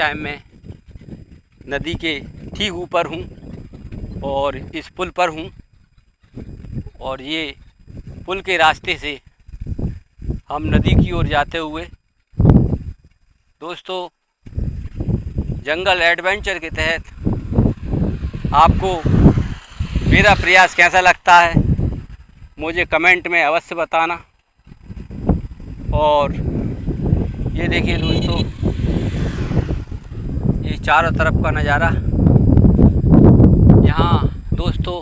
Time मैं नदी के ठीक ऊपर हूँ और इस पुल पर हूँ। और ये पुल के रास्ते से हम नदी की ओर जाते हुए दोस्तों जंगल एडवेंचर के तहत आपको मेरा प्रयास कैसा लगता है मुझे कमेंट में अवश्य बताना। और ये देखिए दोस्तों, ये चारों तरफ का नज़ारा। यहाँ दोस्तों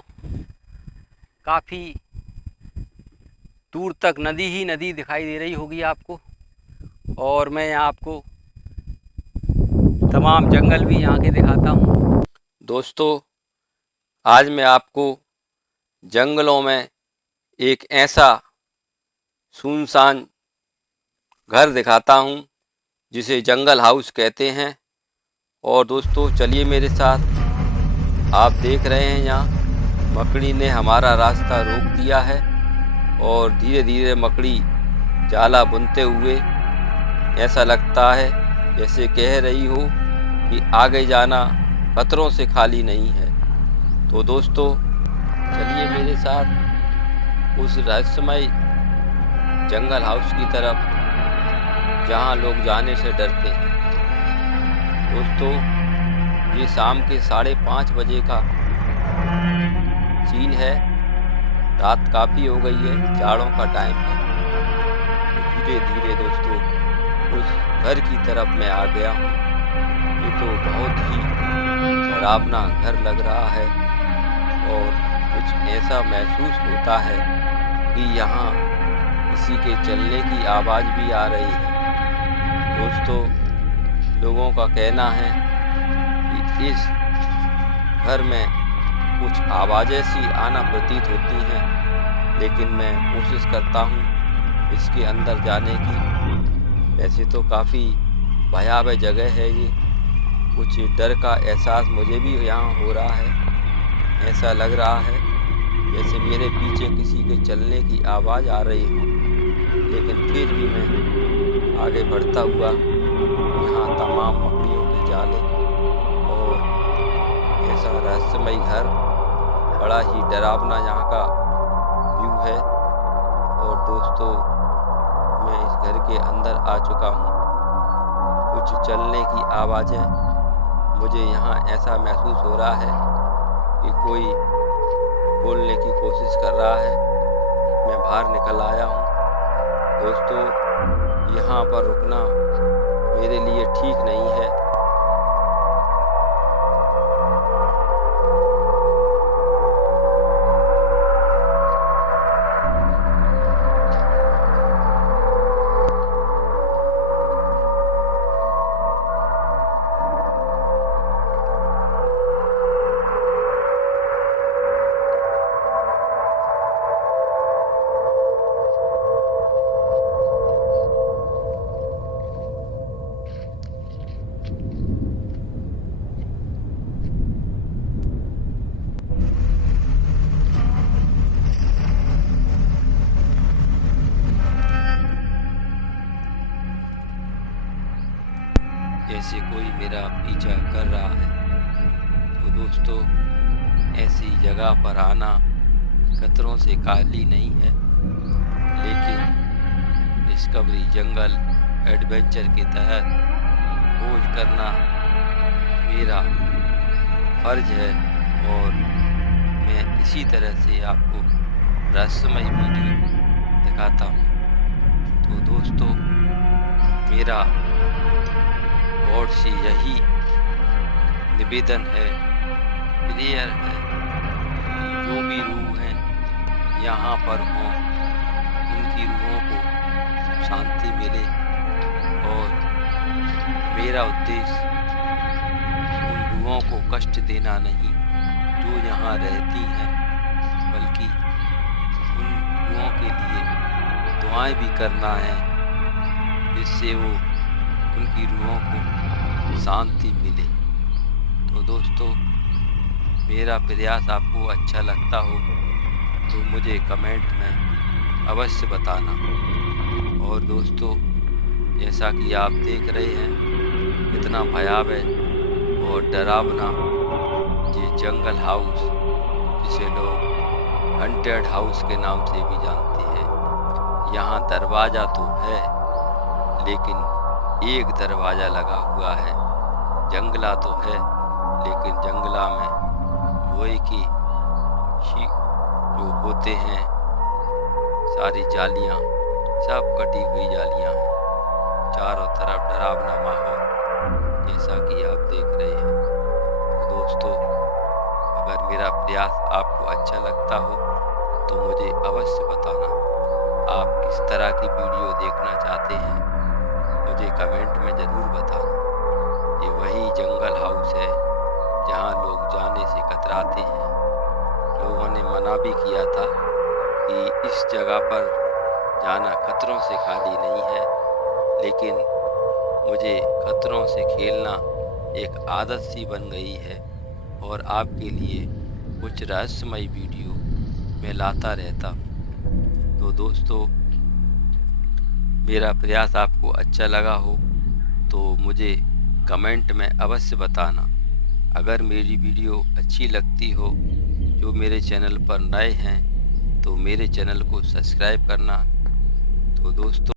काफ़ी दूर तक नदी ही नदी दिखाई दे रही होगी आपको। और मैं यहाँ आपको तमाम जंगल भी यहाँ के दिखाता हूँ। दोस्तों आज मैं आपको जंगलों में एक ऐसा सुनसान घर दिखाता हूँ जिसे जंगल हाउस कहते हैं। और दोस्तों चलिए मेरे साथ, आप देख रहे हैं यहाँ मकड़ी ने हमारा रास्ता रोक दिया है और धीरे धीरे मकड़ी जाला बुनते हुए ऐसा लगता है जैसे कह रही हो कि आगे जाना खतरों से खाली नहीं है। तो दोस्तों चलिए मेरे साथ उस रहस्यमय जंगल हाउस की तरफ जहाँ लोग जाने से डरते हैं। दोस्तों ये शाम के 5:30 बजे का सीन है। रात काफ़ी हो गई है, जाड़ों का टाइम है। तो धीरे धीरे दोस्तों उस घर की तरफ मैं आ गया हूँ। ये तो बहुत ही डरावना घर लग रहा है और कुछ ऐसा महसूस होता है कि यहाँ किसी के चलने की आवाज़ भी आ रही है। दोस्तों लोगों का कहना है कि इस घर में कुछ आवाज़ें सी आना प्रतीत होती हैं, लेकिन मैं कोशिश करता हूँ इसके अंदर जाने की। वैसे तो काफ़ी भयावह जगह है ये, कुछ डर का एहसास मुझे भी यहाँ हो रहा है। ऐसा लग रहा है जैसे मेरे पीछे किसी के चलने की आवाज़ आ रही हो, लेकिन फिर भी मैं आगे बढ़ता हुआ यहाँ तमाम मकड़ियों के जाले और ऐसा रहस्यमय घर, बड़ा ही डरावना यहाँ का व्यू है। और दोस्तों मैं इस घर के अंदर आ चुका हूँ। कुछ चलने की आवाज़ें, मुझे यहाँ ऐसा महसूस हो रहा है कि कोई बोलने की कोशिश कर रहा है। मैं बाहर निकल आया हूँ। दोस्तों यहाँ पर रुकना मेरे लिए ठीक नहीं है। जैसे कोई मेरा पीछा कर रहा है। तो दोस्तों ऐसी जगह पर आना खतरों से खाली नहीं है, लेकिन डिस्कवरी जंगल एडवेंचर के तहत खोज करना मेरा फर्ज है। और मैं इसी तरह से आपको रहस्यमय वीडियो दिखाता हूँ। तो दोस्तों मेरा गॉड से यही निवेदन है, प्रेयर है कि जो भी रूह हैं यहाँ पर हों, उनकी रूहों को शांति मिले। और मेरा उद्देश्य उन रूहों को कष्ट देना नहीं जो यहाँ रहती हैं, बल्कि उन रूहों के लिए दुआएं भी करना है, जिससे वो उनकी रूहों को शांति मिले। तो दोस्तों मेरा प्रयास आपको अच्छा लगता हो तो मुझे कमेंट में अवश्य बताना। और दोस्तों जैसा कि आप देख रहे हैं, इतना इतना भयावह और डरावना ये जंगल हाउस, जिसे लोग हंटेड हाउस के नाम से भी जानते हैं। यहाँ दरवाज़ा तो है, लेकिन एक दरवाज़ा लगा हुआ है। जंगला तो है, लेकिन जंगला में लोहे की जो होते हैं सारी जालियाँ, सब कटी हुई जालियाँ हैं। चारों तरफ डरावना माहौल, जैसा कि आप देख रहे हैं। तो दोस्तों, अगर मेरा प्रयास आपको अच्छा लगता हो तो मुझे अवश्य बताना। आप किस तरह की वीडियो देखना चाहते हैं, मुझे कमेंट में ज़रूर बताना। ये वही जंगल हाउस है जहाँ लोग जाने से कतराते हैं। लोगों ने मना भी किया था कि इस जगह पर जाना खतरों से खाली नहीं है, लेकिन मुझे खतरों से खेलना एक आदत सी बन गई है और आपके लिए कुछ रहस्यमय वीडियो मैं लाता रहता हूँ। तो दोस्तों, मेरा प्रयास आपको अच्छा लगा हो तो मुझे कमेंट में अवश्य बताना। अगर मेरी वीडियो अच्छी लगती हो, जो मेरे चैनल पर नए हैं, तो मेरे चैनल को सब्सक्राइब करना। तो दोस्तों,